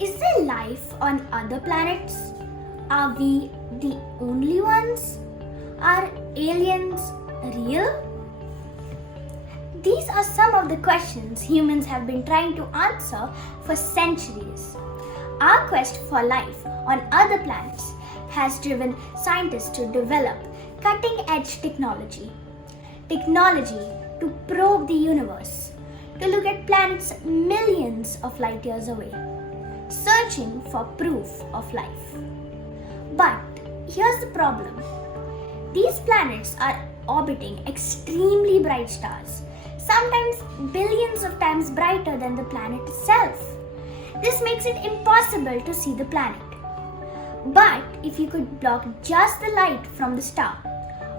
Is there life on other planets? Are we the only ones? Are aliens real? These are some of the questions humans have been trying to answer for centuries. Our quest for life on other planets has driven scientists to develop cutting-edge technology to probe the universe, to look at planets millions of light years away, searching for proof of life. But here's the problem. These planets are orbiting extremely bright stars, sometimes billions of times brighter than the planet itself. This makes it impossible to see the planet. But if you could block just the light from the star,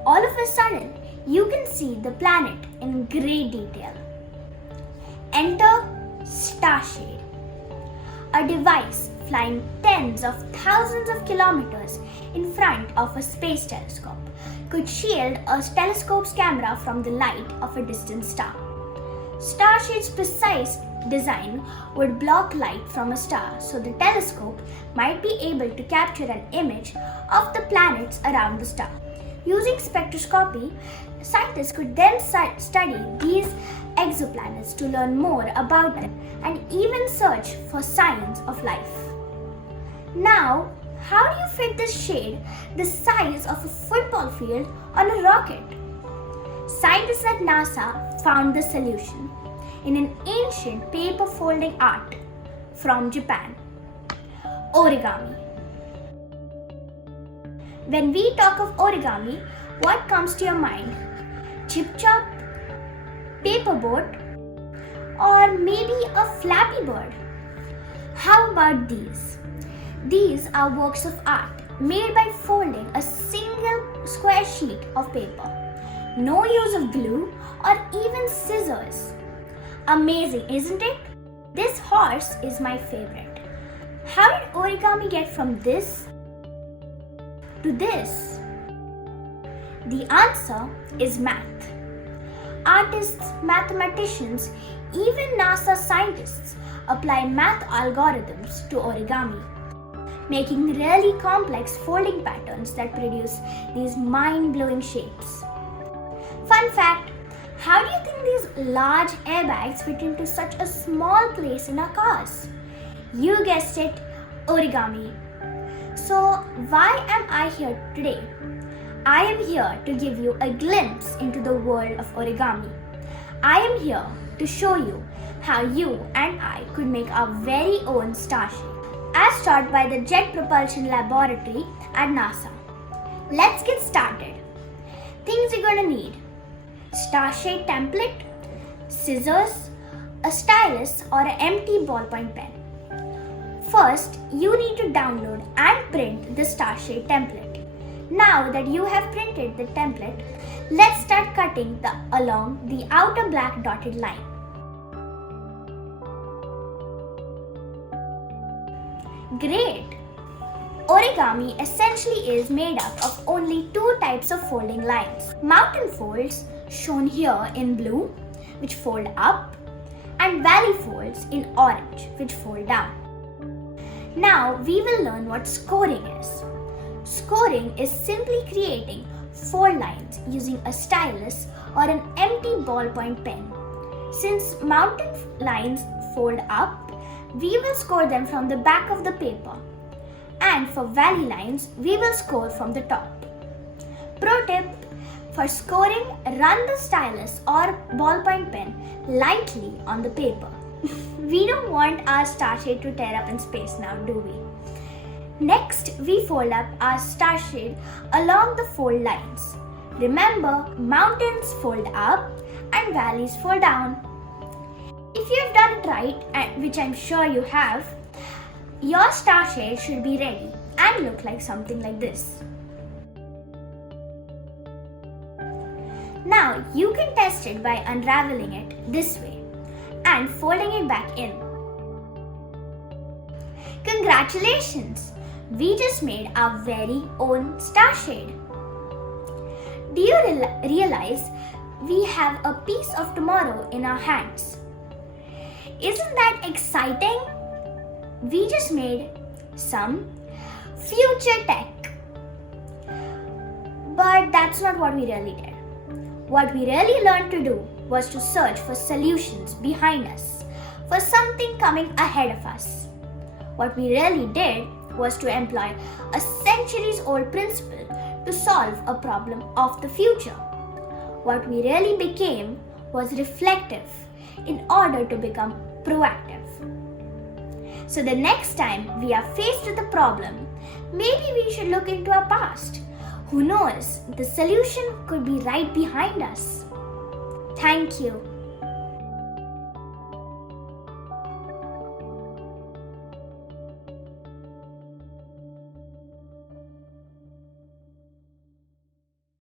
all of a sudden you can see the planet in great detail. Enter Starshade, a device flying tens of thousands of kilometers in front of a space telescope, could shield a telescope's camera from the light of a distant star. Starshade's precise design would block light from a star so the telescope might be able to capture an image of the planets around the star. Using spectroscopy, scientists could then study these exoplanets to learn more about them and even search for signs of life. Now, how do you fit this shade the size of a football field on a rocket? Scientists at NASA found the solution in an ancient paper folding art from Japan, origami. When we talk of origami, what comes to your mind? Chip chop, paper boat, or maybe a flappy bird? How about these? These are works of art made by folding a single square sheet of paper. No use of glue or even scissors. Amazing, isn't it? This horse is my favorite. How did origami get from this to this? The answer is math. Artists, mathematicians, even NASA scientists apply math algorithms to origami, making really complex folding patterns that produce these mind-blowing shapes. Fun fact, how do you think these large airbags fit into such a small place in our cars? You guessed it, origami. So why am I here today? I am here to give you a glimpse into the world of origami. I am here to show you how you and I could make our very own Starshade, as taught by the Jet Propulsion Laboratory at NASA. Let's get started. Things you're going to need: Starshade template, scissors, a stylus or an empty ballpoint pen. First, you need to download and print the Starshade template. Now that you have printed the template, let's start cutting along the outer black dotted line. Great! Origami essentially is made up of only two types of folding lines. Mountain folds, shown here in blue, which fold up, and valley folds in orange, which fold down. Now we will learn what scoring is. Scoring is simply creating fold lines using a stylus or an empty ballpoint pen. Since mountain lines fold up, we will score them from the back of the paper, and for valley lines, we will score from the top. Pro tip: for scoring, run the stylus or ballpoint pen lightly on the paper. We don't want our Starshade to tear up in space now, do we? Next, we fold up our Starshade along the fold lines. Remember, mountains fold up and valleys fold down. If you have done it right, which I'm sure you have, your Starshade should be ready and look like something like this. Now you can test it by unraveling it this way and folding it back in. Congratulations! We just made our very own Starshade. Do you realize we have a piece of tomorrow in our hands? Isn't that exciting? We just made some future tech. But that's not what we really did. What we really learned to do was to search for solutions behind us, for something coming ahead of us. What we really did was to employ a centuries-old principle to solve a problem of the future. What we really became was reflective in order to become proactive. So the next time we are faced with a problem, maybe we should look into our past. Who knows, the solution could be right behind us. Thank you.